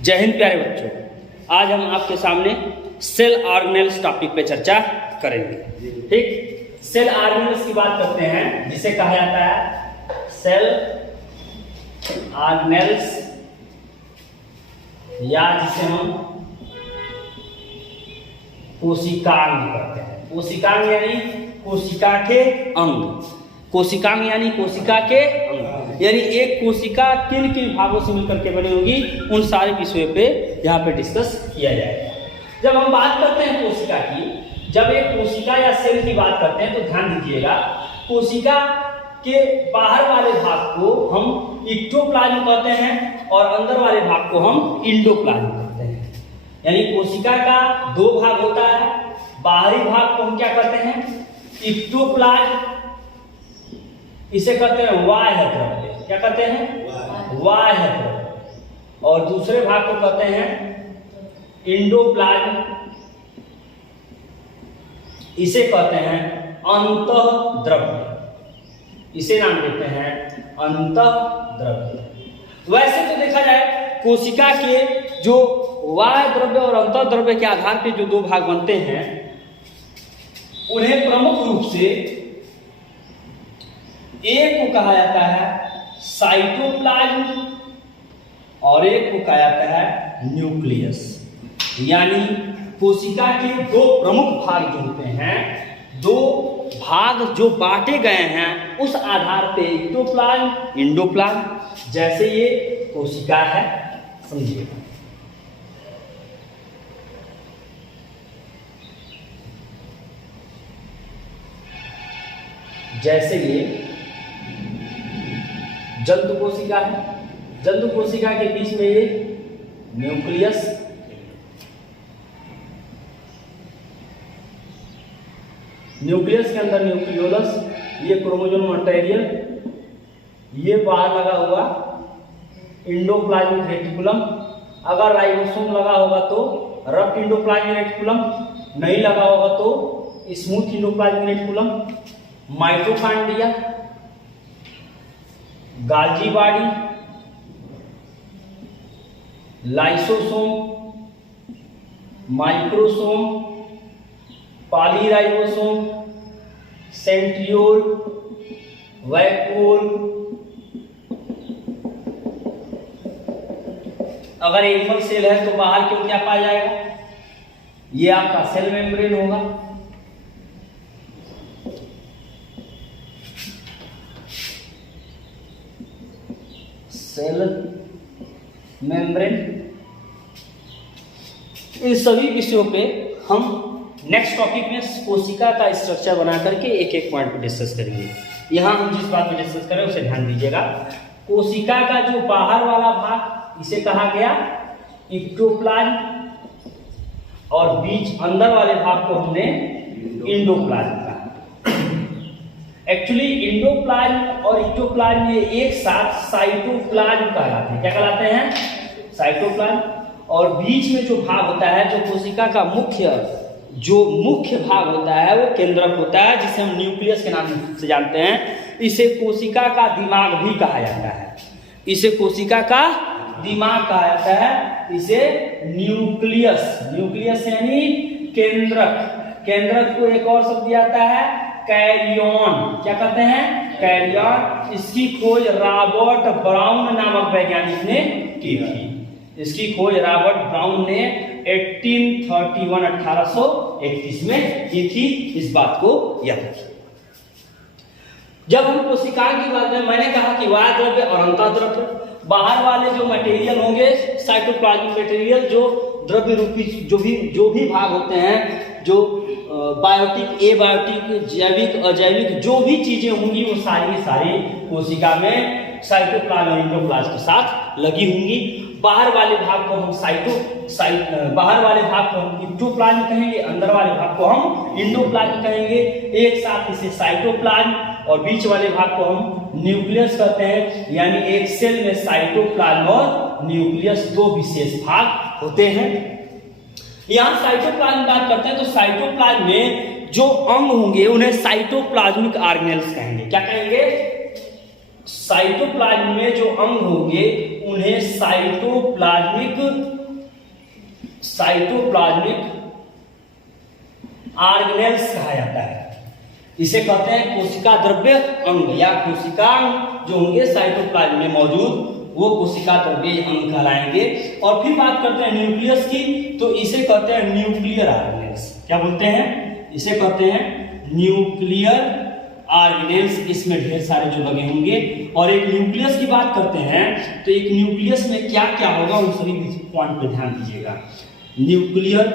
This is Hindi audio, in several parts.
जय हिंद प्यारे बच्चों, आज हम आपके सामने सेल ऑर्गेनेल्स टॉपिक पे चर्चा करेंगे। ठीक, सेल ऑर्गेनेल्स की बात करते हैं जिसे कहा जाता है सेल ऑर्गेनेल्स, या जिसे हम कोशिकांग कहते हैं। कोशिकांग यानी कोशिका के अंग, कोशिकांग यानी कोशिका के अंग, यानी एक कोशिका किन किन भागों से मिलकर के बनी होगी, उन सारे विषयों पे यहाँ पे डिस्कस किया जाएगा। जब हम बात करते हैं कोशिका की, जब एक कोशिका या सेल की बात करते हैं तो ध्यान दीजिएगा, कोशिका के बाहर वाले भाग को हम इक्टोप्लाज्म कहते हैं और अंदर वाले भाग को हम इंडोप्लाज्म कहते हैं। यानी कोशिका का दो भाग होता है, बाहरी भाग को हम क्या कहते हैं इक्टोप्लाज्म, इसे कहते हैं बाह्य द्रव्य। क्या कहते हैं बाह्य द्रव्य। और दूसरे भाग को कहते हैं इंडोप्लाज्म, इसे कहते हैं अंतः द्रव्य, इसे नाम देते हैं अंतः द्रव्य। वैसे तो देखा जाए कोशिका के जो बाह्य द्रव्य और अंतः द्रव्य के आधार पर जो दो भाग बनते हैं, उन्हें प्रमुख रूप से एक को कहा जाता है साइटोप्लाज्म और एक को कहा जाता है न्यूक्लियस। यानी कोशिका के दो प्रमुख भाग जो होते हैं, दो भाग जो बांटे गए हैं, उस आधार पे इक्टोप्लाज्म इंडोप्लाज्म। जैसे ये कोशिका है, समझिएगा, जैसे ये जंतु कोशिका है, जंतु कोशिका के बीच में ये न्यूक्लियस, न्यूक्लियस के अंदर न्यूक्लियोलस, ये क्रोमोसोम मटेरियल, ये बाहर लगा हुआ इंडोप्लाज्मिक रेटिकुलम। अगर राइबोसोम लगा होगा तो रफ इंडोप्लाज्मिक रेटिकुलम, नहीं लगा होगा तो smooth endoplasmic reticulum. Mitochondria, Golgi body, lysosome, microsome, polyribosome, centriole, vacuole. अगर एनिमल सेल है तो बाहर क्यों क्या पाया जाएगा, ये आपका सेल मेम्ब्रेन होगा। Cell membrane. इन सभी विषयों पे हम नेक्स्ट टॉपिक में कोशिका का स्ट्रक्चर बना करके एक एक पॉइंट पे डिस्कस करेंगे। यहाँ हम जिस बात पे डिस्कस करें उसे ध्यान दीजिएगा। कोशिका का जो बाहर वाला भाग, इसे कहा गया इक्टोप्लाज्म, और बीच अंदर वाले भाग को हमने इंडोप्लाज्म कहा। एक्चुअली इंडोप्लाज्म और इक्टोप्लाज्म ये एक साथ साइटोप्लाज्म कहलाते हैं। क्या कहलाते हैं साइटोप्लाज्म। और बीच में जो भाग होता है, जो कोशिका का मुख्य भाग होता है, वो केंद्रक होता है, जिसे हम न्यूक्लियस के नाम से जानते हैं। इसे कोशिका का दिमाग भी कहा जाता है, इसे कोशिका का दिमाग कहा जाता है, इसे न्यूक्लियस, न्यूक्लियस यानी केंद्रक। केंद्रक को एक और शब्द दिया जाता है कैरियन। क्या कहते हैं कैरियन। इसकी खोज रॉबर्ट ब्राउन नामक वैज्ञानिक ने की थी। इसकी खोज रॉबर्ट ब्राउन ने 1831 में की थी। इस बात को याद रखिए। जब हम कोशिकाओं की बात में, मैंने कहा कि बाह्य द्रव्य और अंतः द्रव्य, बाहर वाले जो मटेरियल होंगे साइटोप्लाज्मिक मटेरियल, जो द्रव्य रूपी जो भी भाग होते हैं, जो बायोटिक, एबायोटिक, जैविक, अजैविक जो भी चीजें होंगी, वो सारी कोशिका में साइटोप्लाज्म और इंडोप्लाज्म के साथ लगी होंगी। बाहर वाले भाग को हम बाहर वाले भाग को हम इक्टोप्लाज्म कहेंगे, अंदर वाले भाग को हम इंडोप्लाज्म कहेंगे। एक साथ इसे साइटोप्लाज्म और बीच वाले भाग को हम न्यूक्लियस कहते हैं। यानी एक सेल में साइटोप्लाज्म और न्यूक्लियस दो विशेष भाग होते हैं। यहां साइटोप्लाज्म बात करते हैं तो साइटोप्लाज्म में जो अंग होंगे उन्हें साइटोप्लाज्मिक ऑर्गेनेल्स कहेंगे। क्या कहेंगे साइटोप्लाज्म में जो अंग होंगे उन्हें साइटोप्लाज्मिक ऑर्गेनेल्स कहा जाता है। इसे कहते हैं कोशिका द्रव्य अंग, या कोशिका जो होंगे साइटोप्लाज्म में मौजूद वो कोशिका द्रव्य अंग कहलाएंगे। और फिर बात करते हैं न्यूक्लियस की, तो इसे कहते हैं न्यूक्लियर ऑर्गेनेल्स। क्या बोलते हैं? इसे कहते हैं न्यूक्लियर ऑर्गेनेल्स। इसमें ढेर सारे जो लगे होंगे। और एक न्यूक्लियस की बात करते हैं तो एक न्यूक्लियस में क्या क्या होगा उन सभी पॉइंट पे ध्यान दीजिएगा। न्यूक्लियर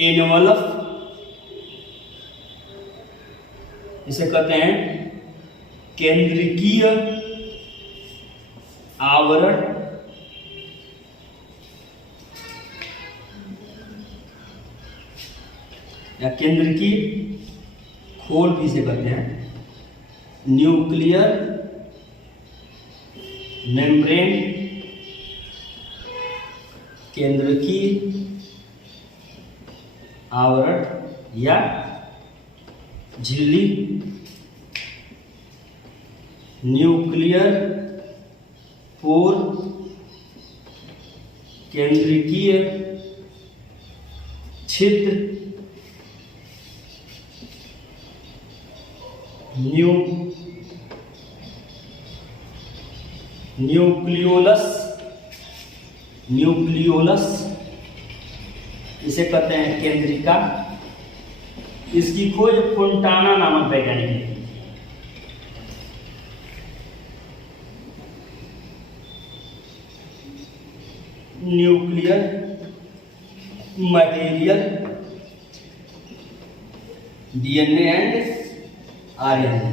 एनवलप, इसे कहते हैं केंद्रकीय आवरण, या केंद्रकीय खोल भी इसे कहते हैं। न्यूक्लियर मेम्ब्रेन, केंद्रकीय आवरण या झिल्ली। न्यूक्लियर पोर, केंद्रकीय छिद्र। न्यूक्लियोलस, इसे कहते हैं केंद्रिका। इसकी खोज फोंटाना नामक वैज्ञानिक ने की। Nuclear material, DNA and RNA,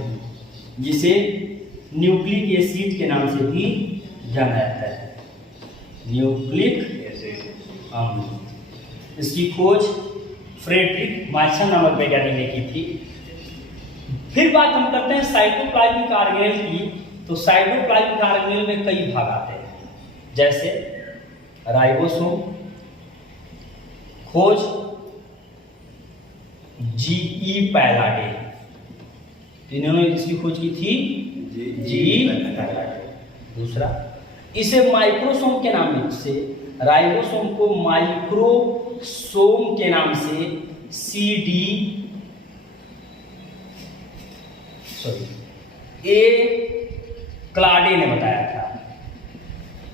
जिसे न्यूक्लिक एसिड के नाम से भी जाना जाता है। न्यूक्लिक अम्ल, इसकी खोज फ्रेडरिक मार्शल नामक वैज्ञानिक ने की थी। फिर बात हम करते हैं साइटोप्लाज्मिक ऑर्गेनेल की। तो साइटोप्लाज्मिक ऑर्गेनेल में कई भाग आते हैं, जैसे राइबोसोम। खोज जीई पैलाडे, इन्होंने इसकी खोज की थी जीई पैलाडे। दूसरा, इसे माइक्रोसोम के नाम से, राइबोसोम को माइक्रोसोम के नाम से ए क्लाडे ने बताया था।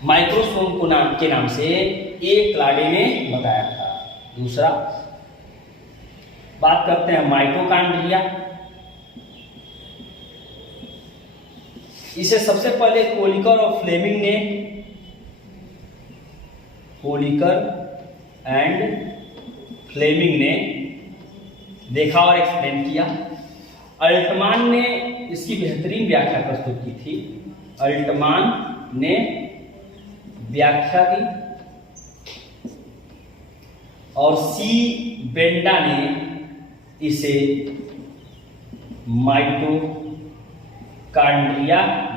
माइक्रोसोम को के नाम से ए क्लाडे ने बताया था। दूसरा, बात करते हैं माइटोकॉन्ड्रिया। इसे सबसे पहले कोलिकर और फ्लेमिंग ने, कोलिकर एंड फ्लेमिंग ने देखा और एक्सप्लेन किया। अल्टमान ने इसकी बेहतरीन व्याख्या प्रस्तुत की थी। अल्टमान ने व्याख्या की और सी बेंडा ने इसे माइटोकॉन्ड्रिया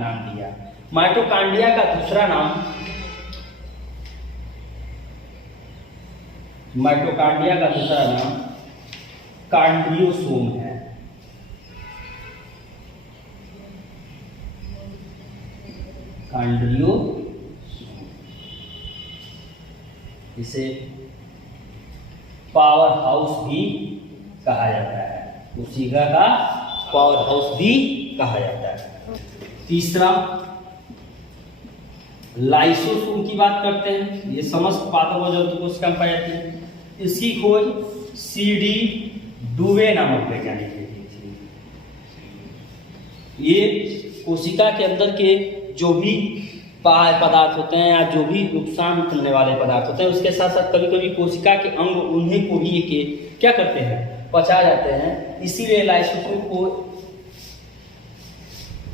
नाम दिया। माइटोकॉन्ड्रिया का दूसरा नाम, माइटोकॉन्ड्रिया का दूसरा नाम कॉन्ड्रियोसोम है। कॉन्ड्रियोसोम, इसे पावर हाउस भी कहा जाता है, कोशिका का पावर हाउस भी कहा जाता है। तीसरा, लाइसोसोम की बात करते हैं। ये समस्त पाथोजन्य कोशिका में पाई जाती है। इसकी खोज सीडी डुवे नामक वैज्ञानिक ने की थी। ये कोशिका के अंदर के जो भी पदार्थ होते हैं या जो भी नुकसान करने वाले पदार्थ होते हैं, उसके साथ साथ कभी कभी कोशिका के अंग उन्हें को भी क्या करते हैं, पचा जाते हैं। इसीलिए लाइसोसोम को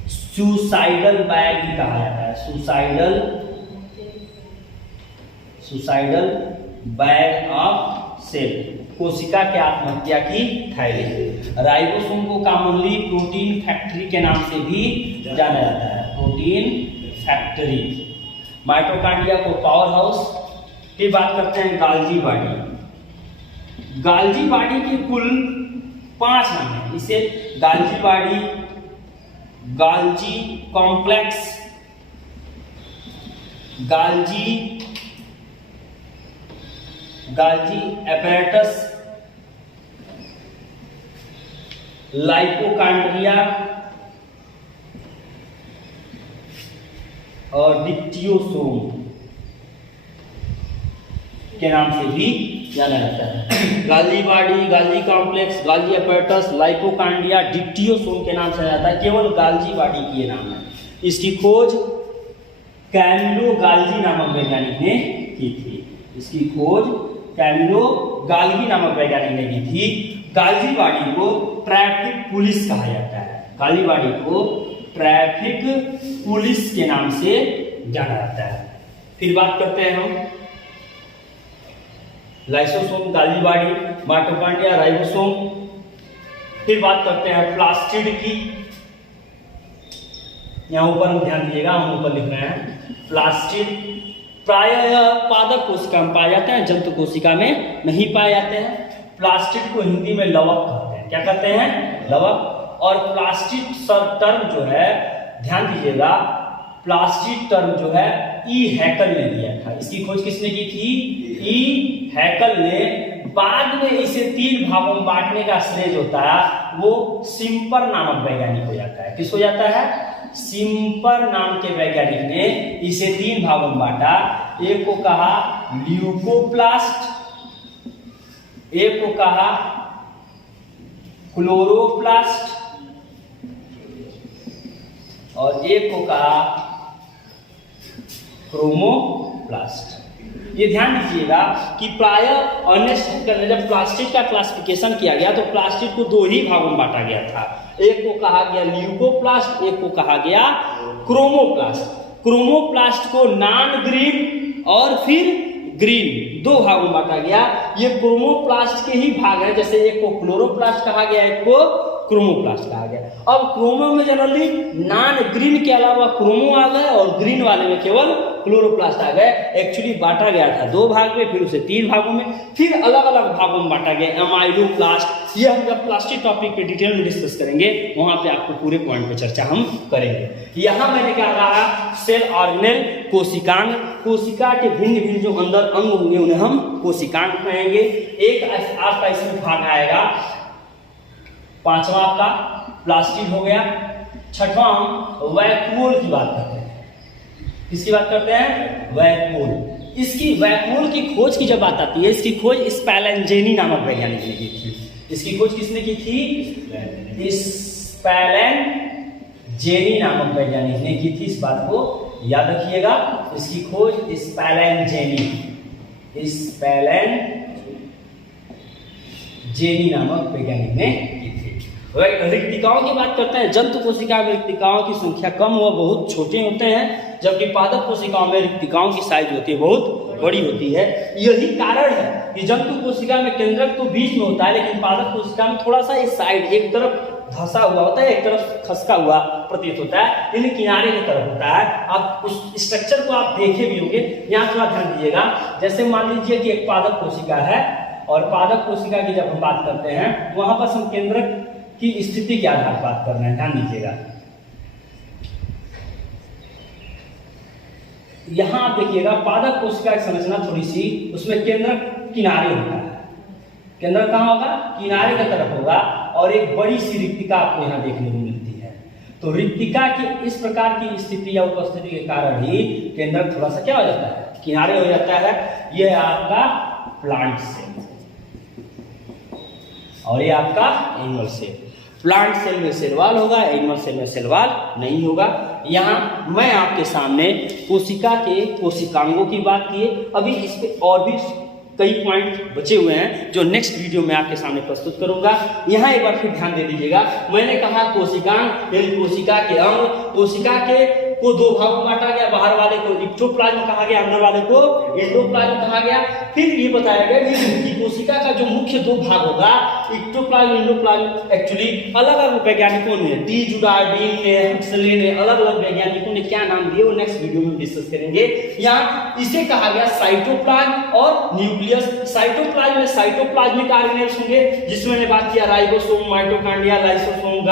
सुसाइडल बैग भी कहा जाता है। सुसाइडल बैग ऑफ सेल, कोशिका के आत्महत्या की थैली। राइबोसोम को कॉमनली प्रोटीन फैक्ट्री के नाम से भी जाना जाता है, प्रोटीन फैक्ट्री। माइटोकॉन्ड्रिया को पावर हाउस। फिर बात करते हैं गाल्जी बॉडी। गाल्जी बॉडी की कुल 5 नाम है। इसे Golgi body, Golgi complex, Golgi apparatus, lipochondria और डिक्टियोसोम के नाम से भी जाना जाता है। Golgi body, Golgi complex, Golgi apparatus, lipochondria, dictyosome के नाम से जाता है। केवल गाल्जी बॉडी की ये नाम है। इसकी खोज कैमिलो गाल्जी नामक वैज्ञानिक ने की थी। इसकी खोज कैमिलो गाल्जी नामक वैज्ञानिक ने की थी। गाल्जी बॉडी को ट्रैफिक पुलिस कहा जाता है। गाल्जी बॉडी को ट्रैफिक पुलिस के नाम से जाना जाता है। फिर बात करते हैं हम लाइसोसोम, गाल्जी बॉडी, माइटोकॉन्ड्रिया, राइबोसोम। फिर बात करते हैं प्लास्टिड की। यहाँ ऊपर हम ध्यान दीजिएगा, हम ऊपर लिख रहे हैं प्लास्टिड। प्रायः पादप कोशिका में पाए जाते हैं, जंतु कोशिका में नहीं पाए जाते हैं। प्लास्टिड को हिंदी में लवक कहते हैं। क्या कहते हैं? लवक। और प्लास्टिड टर्म जो है, ध्यान दीजिएगा, प्लास्टिड टर्म जो है ई हैकल ने दिया था। इसकी खोज किसने की थी? ई हैकल ने। बाद में इसे 3 भागों में बांटने का श्रेय होता है वो सिम्पर नामक वैज्ञानिक हो जाता है। किस हो जाता है? सिम्पर नाम के वैज्ञानिक ने इसे 3 भागों में बांटा। एक को कहा ल्यूकोप्लास्ट, एक को कहा क्लोरोप्लास्ट और एक को कहा क्रोमोप्लास्ट। ये ध्यान दीजिएगा कि प्रायः अर्नेस्ट ने जब प्लास्टिड का क्लासिफिकेशन किया गया तो प्लास्टिड को 2 ही भागों में बांटा गया था। एक को कहा गया ल्यूकोप्लास्ट, एक को कहा गया क्रोमोप्लास्ट। क्रोमोप्लास्ट को नॉन ग्रीन और फिर ग्रीन 2 भागों में बांटा गया। ये क्रोमोप्लास्ट के ही भाग है। जैसे एक को क्लोरोप्लास्ट कहा गया, एक को क्रोमोप्लास्ट कहा गया। अब क्रोमो में जनरली नॉन ग्रीन के अलावा क्रोमो आ गए और ग्रीन वाले में केवल क्लोरोप्लास्ट आ गए। एक्चुअली बांटा गया था 2 भाग में, फिर उसे 3 भागों में, फिर अलग अलग भागों में बांटा गया। एमाइलोप्लास्ट, ये हम जब प्लास्टिक टॉपिक पे डिटेल में डिस्कस करेंगे वहां पे आपको पूरे पॉइंट पे चर्चा हम करेंगे। यहाँ मैंने क्या कहा? सेल ऑर्गेनेल, कोशिकांग। कोशिका के भिन्न भिन्न जो अंदर अंग होंगे उन्हें हम कोशिकांग कहेंगे। एक आपका इसमें भाग आएगा, 5वां आपका प्लास्टिड हो गया। 6वां हम वैक्यूल की बात करते हैं। किसकी बात करते हैं? वैक्यूल। इसकी वैक्यूल की खोज की जब बात आती है, इसकी खोज स्पैलेंजेनी नामक वैज्ञानिक ने की थी। इसकी खोज किसने की थी? स्पैलेंजेनी नामक वैज्ञानिक ने की थी। इस बात को याद रखिएगा। इसकी खोज स्पैलेंजेनी नामक वैज्ञानिक ने की थी। रिक्तिकाओं की बात करते हैं। जंतु कोशिका में रिक्तिकाओं की संख्या कम व बहुत छोटे होते हैं, जबकि पादप कोशिकाओं में रिक्तिकाओं की साइज होती है बहुत बड़ी होती है। यही कारण है कि जंतु कोशिका में केंद्रक तो बीच में होता है, लेकिन पादप कोशिका में थोड़ा सा इस साइड एक तरफ धंसा हुआ होता है, एक तरफ खसका हुआ प्रतीत होता है, इन किनारे की तरफ होता है। आप उस स्ट्रक्चर को आप देखे भी होंगे। यहाँ थोड़ा ध्यान दीजिएगा। जैसे मान लीजिए कि एक पादप कोशिका है और पादप कोशिका की जब हम बात करते हैं वहां पर हम केंद्रक की स्थिति के आधार पर बात कर रहे हैं। ध्यान दीजिएगा। यहां आप देखिएगा पादप कोशिका की संरचना थोड़ी सी, उसमें केंद्रक किनारे होता है। केंद्रक कहां होगा? किनारे की तरफ होगा और एक बड़ी सी रिक्तिका आपको यहाँ देखने को मिलती है। तो रिक्तिका की इस प्रकार की स्थिति या उपस्थिति के कारण ही केंद्रक थोड़ा सा क्या हो जाता है? किनारे हो जाता है। यह आपका प्लांट सेल और ये आपका एनिमल सेल। प्लांट सेल में सेल वॉल होगा, एनिमल सेल में सेल वॉल नहीं होगा। यहाँ मैं आपके सामने कोशिका के कोशिकांगों की बात की। अभी इस पे और भी कई पॉइंट बचे हुए हैं जो नेक्स्ट वीडियो में आपके सामने प्रस्तुत करूंगा। यहाँ एक बार फिर ध्यान दे दीजिएगा। मैंने कहा कोशिकांग यानी कोशिका के अंग। कोशिका के को 2 भागों में बांटा गया। बाहर वाले को इक्टोप्लाज्म कहा गया, अंदर वाले को एंडोप्लाज्म कहा गया। फिर ये बताया गया कि कोशिका का जो मुख्य 2 भाग होगा, इक्टोप्लाज्म, एंडोप्लाज्म, एक्चुअली अलग अलग वैज्ञानिकों ने, डी जुडार्डिन ने, हक्सले ने, अलग अलग वैज्ञानिकों ने क्या नाम दिए वो नेक्स्ट वीडियो में डिस्कस करेंगे। यहाँ इसे कहा गया साइटोप्लाज्म और न्यूक्लियस। साइटोप्लाज्म में साइटोप्लाज्मिक ऑर्गेनेल्स होंगे, जिसमें मैंने बात किया राइबोसोम, माइटोकॉन्ड्रिया, लाइसोसोम,